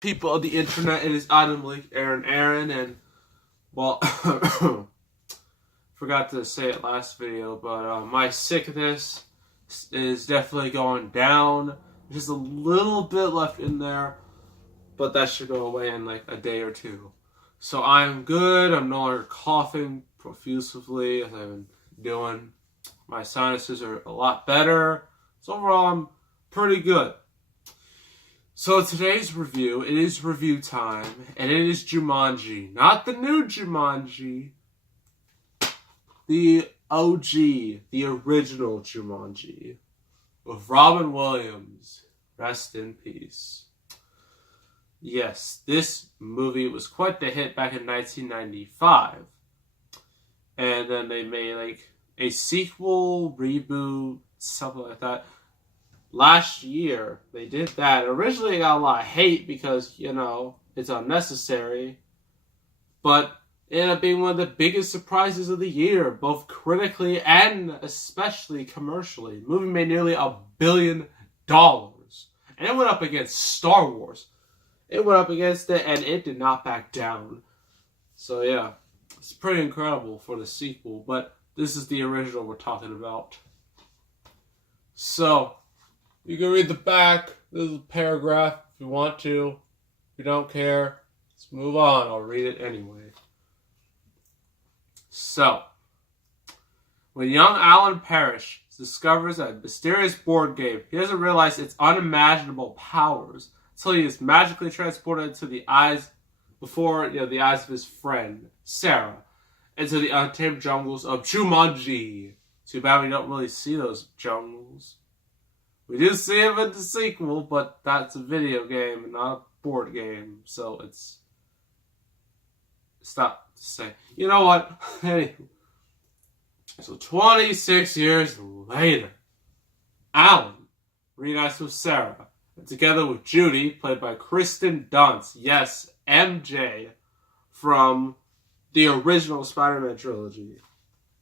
people of the internet. It is Adam Lake, Aaron, and well, forgot to say it last video, but my sickness is definitely going down. Just a little bit left in there, but that should go away in like a day or two. So I'm good. I'm no longer coughing profusely as I've been doing. My sinuses are a lot better. So overall, I'm pretty good. So today's review, it is review time, and it is Jumanji. Not the new Jumanji. The OG, the original Jumanji. With Robin Williams. Rest in peace. Yes, this movie was quite the hit back in 1995. And then they made like a sequel, reboot, something like that. Last year, they did that. Originally, it got a lot of hate because, it's unnecessary. But it ended up being one of the biggest surprises of the year, both critically and especially commercially. The movie made nearly $1 billion. And it went up against Star Wars. It went up against it, and it did not back down. So, yeah, it's pretty incredible for the sequel. But this is the original we're talking about. So, you can read the back. This is a paragraph if you want to. If you don't care, let's move on. I'll read it anyway. So, when young Alan Parrish discovers a mysterious board game, he doesn't realize its unimaginable powers until he is magically transported into the eyes the eyes of his friend, Sarah, into the untamed jungles of Jumanji. Too bad we don't really see those jungles. We do see him in the sequel, but that's a video game and not a board game, so it's not to say. You know what? Anyway, so 26 years later, Alan reunites with Sarah, and together with Judy, played by Kristen Dunst, yes, MJ, from the original Spider-Man trilogy.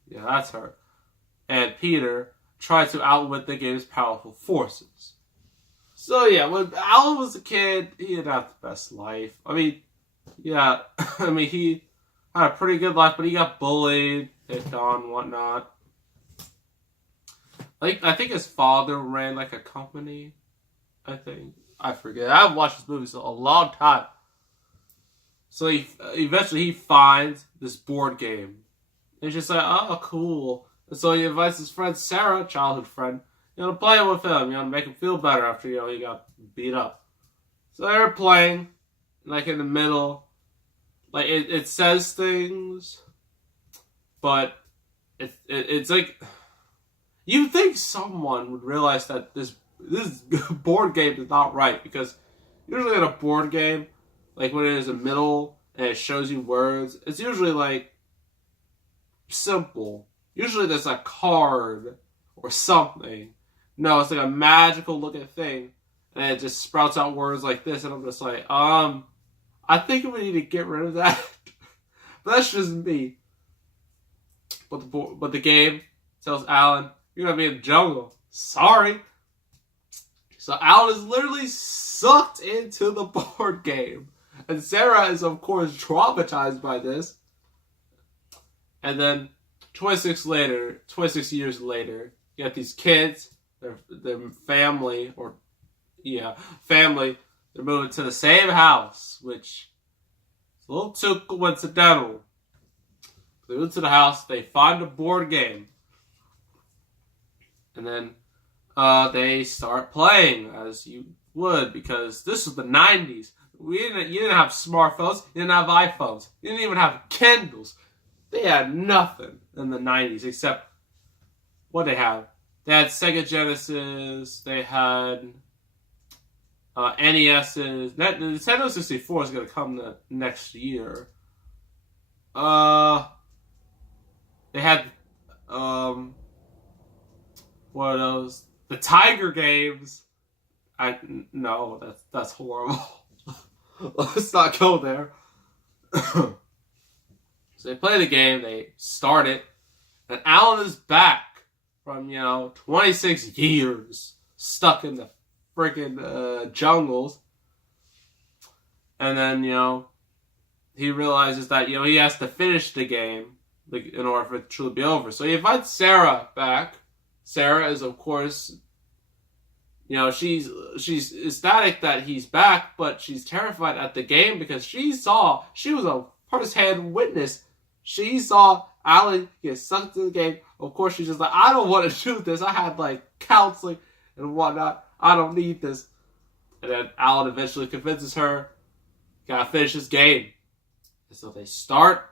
Yeah, that's her. And Peter try to outwit the game's powerful forces. So yeah, when Alan was a kid, he didn't have the best life. He had a pretty good life, but he got bullied, picked on, whatnot. I think his father ran like a company. I forget. I haven't watched this movie in a long time. So eventually he finds this board game. And he's just like, oh, cool. And so he invites his friend Sarah, childhood friend, to play with him, to make him feel better after, he got beat up. So they're playing, in the middle. It says things, but it's like, you'd think someone would realize that this board game is not right, because usually in a board game, when it is a middle and it shows you words, it's usually simple. Usually there's a card or something. No, it's a magical looking thing, and it just sprouts out words like this, and I'm just like, I think we need to get rid of that. But that's just me. But the game tells Alan, you're gonna be in the jungle. Sorry. So Alan is literally sucked into the board game. And Sarah is, of course, traumatized by this. And then 26 years later, you got these kids, their family, they're moving to the same house, which is a little too coincidental. They move to the house, they find a board game, and then they start playing, as you would, because this was the 90s. You didn't have smartphones, you didn't have iPhones, you didn't even have Kindles. They had nothing in the 90s except what they had. They had Sega Genesis, they had NES's. The Nintendo 64 is going to come the next year. They had, what are those? The Tiger games. No, that's horrible. Let's not go there. So they play the game, they start it, and Alan is back from, 26 years stuck in the freaking jungles. And then, he realizes that, he has to finish the game in order for it to truly be over. So he invites Sarah back. Sarah is, of course, she's ecstatic that he's back, but she's terrified at the game because she was a first-hand witness. She saw Alan get sucked into the game. Of course, she's just like, I don't want to do this. I had, counseling and whatnot. I don't need this. And then Alan eventually convinces her, gotta finish this game. And so they start,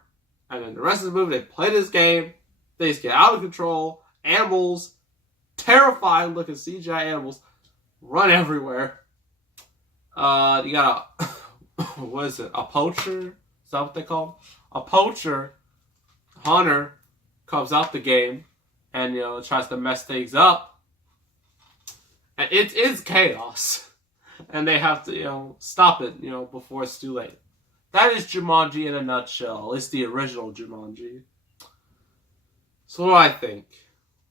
and then the rest of the movie, they play this game. Things get out of control. Animals, terrifying looking CGI animals, run everywhere. You got what is it? A poacher? Is that what they call him? A poacher, hunter, comes out the game and, tries to mess things up. And it is chaos. And they have to, stop it, before it's too late. That is Jumanji in a nutshell. It's the original Jumanji. So what do I think?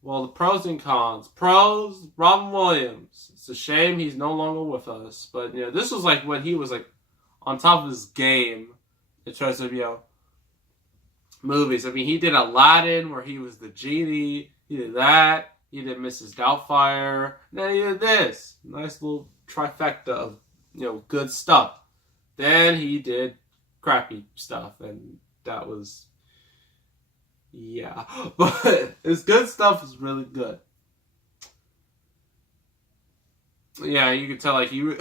Well, the pros and cons. Pros, Robin Williams. It's a shame he's no longer with us. But, this was when he was on top of his game in terms of, movies. I mean, he did Aladdin where he was the genie. He did that. He did Mrs. Doubtfire. And then he did this. Nice little trifecta of, good stuff. Then he did crappy stuff. And that was... yeah, but his good stuff is really good. Yeah, you could tell he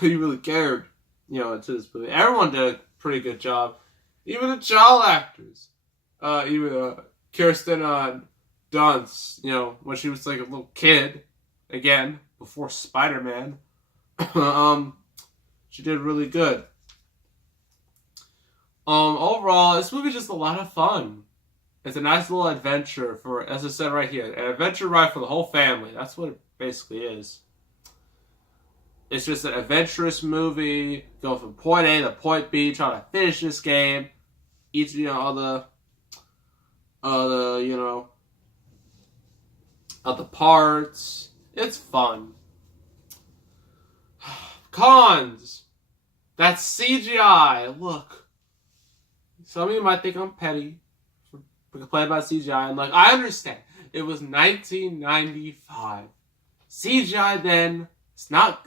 he really cared, into this movie. Everyone did a pretty good job, even the child actors. Even Kirsten Dunst, when she was a little kid, again before Spider-Man, she did really good. Overall, this movie is just a lot of fun. It's a nice little adventure for, as I said right here, an adventure ride for the whole family. That's what it basically is. It's just an adventurous movie, going from point A to point B, trying to finish this game. Each, all the parts. It's fun. Cons. That's CGI. Look. Some of you might think I'm petty. Complain about CGI. I'm I understand. It was 1995. CGI then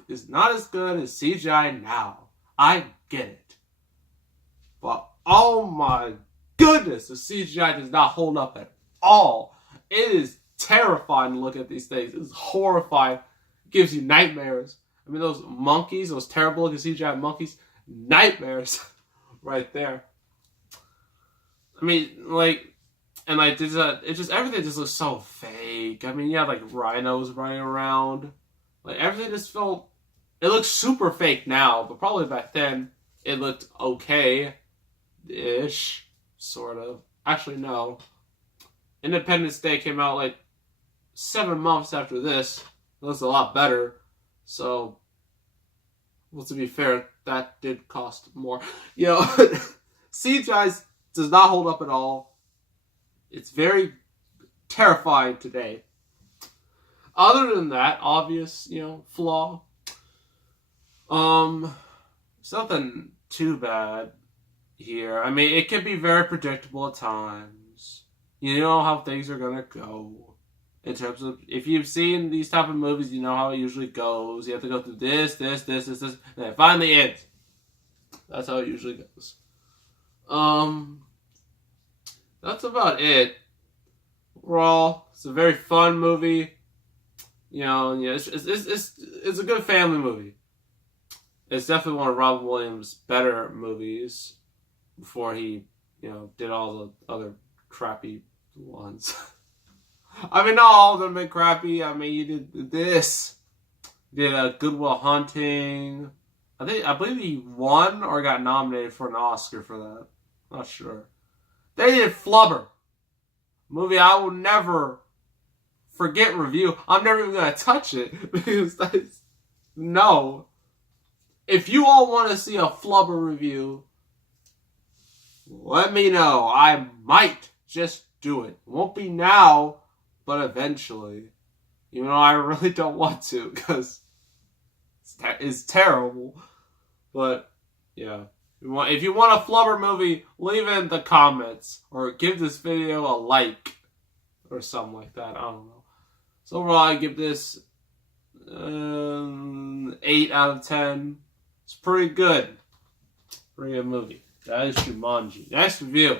is not as good as CGI now. I get it. But oh my goodness, the CGI does not hold up at all. It is terrifying to look at these things. It's horrifying. It gives you nightmares. I mean, those monkeys, those terrible looking CGI monkeys, nightmares right there. I mean, and everything just looks so fake. I mean, you have rhinos running around. Everything just felt, it looks super fake now, but probably back then it looked okay-ish, sort of. Actually, no. Independence Day came out 7 months after this. It looks a lot better. So, well, to be fair, that did cost more. CGI does not hold up at all. It's very terrifying today. Other than that, obvious, flaw. It's nothing too bad here. I mean, it can be very predictable at times. You know how things are gonna go. In terms of, if you've seen these type of movies, you know how it usually goes. You have to go through this, and then it finally ends. That's how it usually goes. That's about it. Overall, it's a very fun movie. It's a good family movie. It's definitely one of Robin Williams' better movies before he, did all the other crappy ones. I mean, not all of them have been crappy. I mean, you did this. You did Good Will Hunting. I believe he won or got nominated for an Oscar for that. Not sure. They did Flubber. Movie I will never forget review. I'm never even going to touch it. Because no. If you all want to see a Flubber review, let me know. I might just do it. Won't be now, but eventually. Even though I really don't want to, because it's terrible. But Yeah. If you want a flubber movie, leave it in the comments. Or give this video a like. Or something like that. I don't know. So overall, I give this 8 out of 10. It's pretty good. Pretty good movie. That is Jumanji. Next review.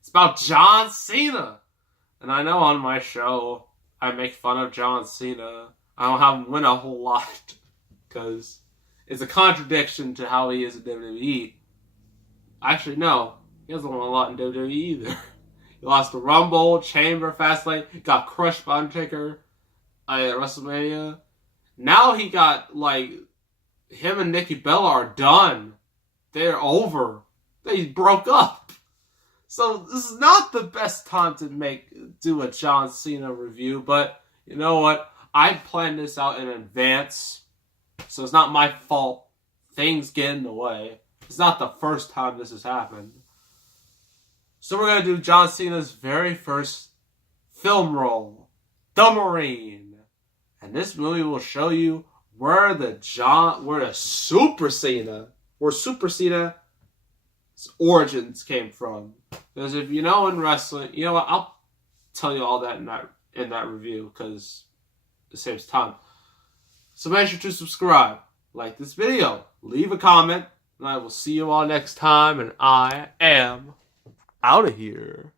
It's about John Cena. And I know on my show, I make fun of John Cena. I don't have him win a whole lot. Because it's a contradiction to how he is in WWE. Actually, no. He hasn't won a lot in WWE either. He lost the Rumble, Chamber, Fastlane. Got crushed by Undertaker at WrestleMania. Now he got, like, him and Nikki Bella are done. They're over. They broke up. So this is not the best time to do a John Cena review. But you know what? I planned this out in advance. So it's not my fault. Things get in the way. It's not the first time this has happened. So we're going to do John Cena's very first film role, The Marine. And this movie will show you where Super Cena's origins came from. Because if you know in wrestling, you know what, I'll tell you all that in that review because it saves time. So make sure to subscribe, like this video, leave a comment, and I will see you all next time, and I am out of here.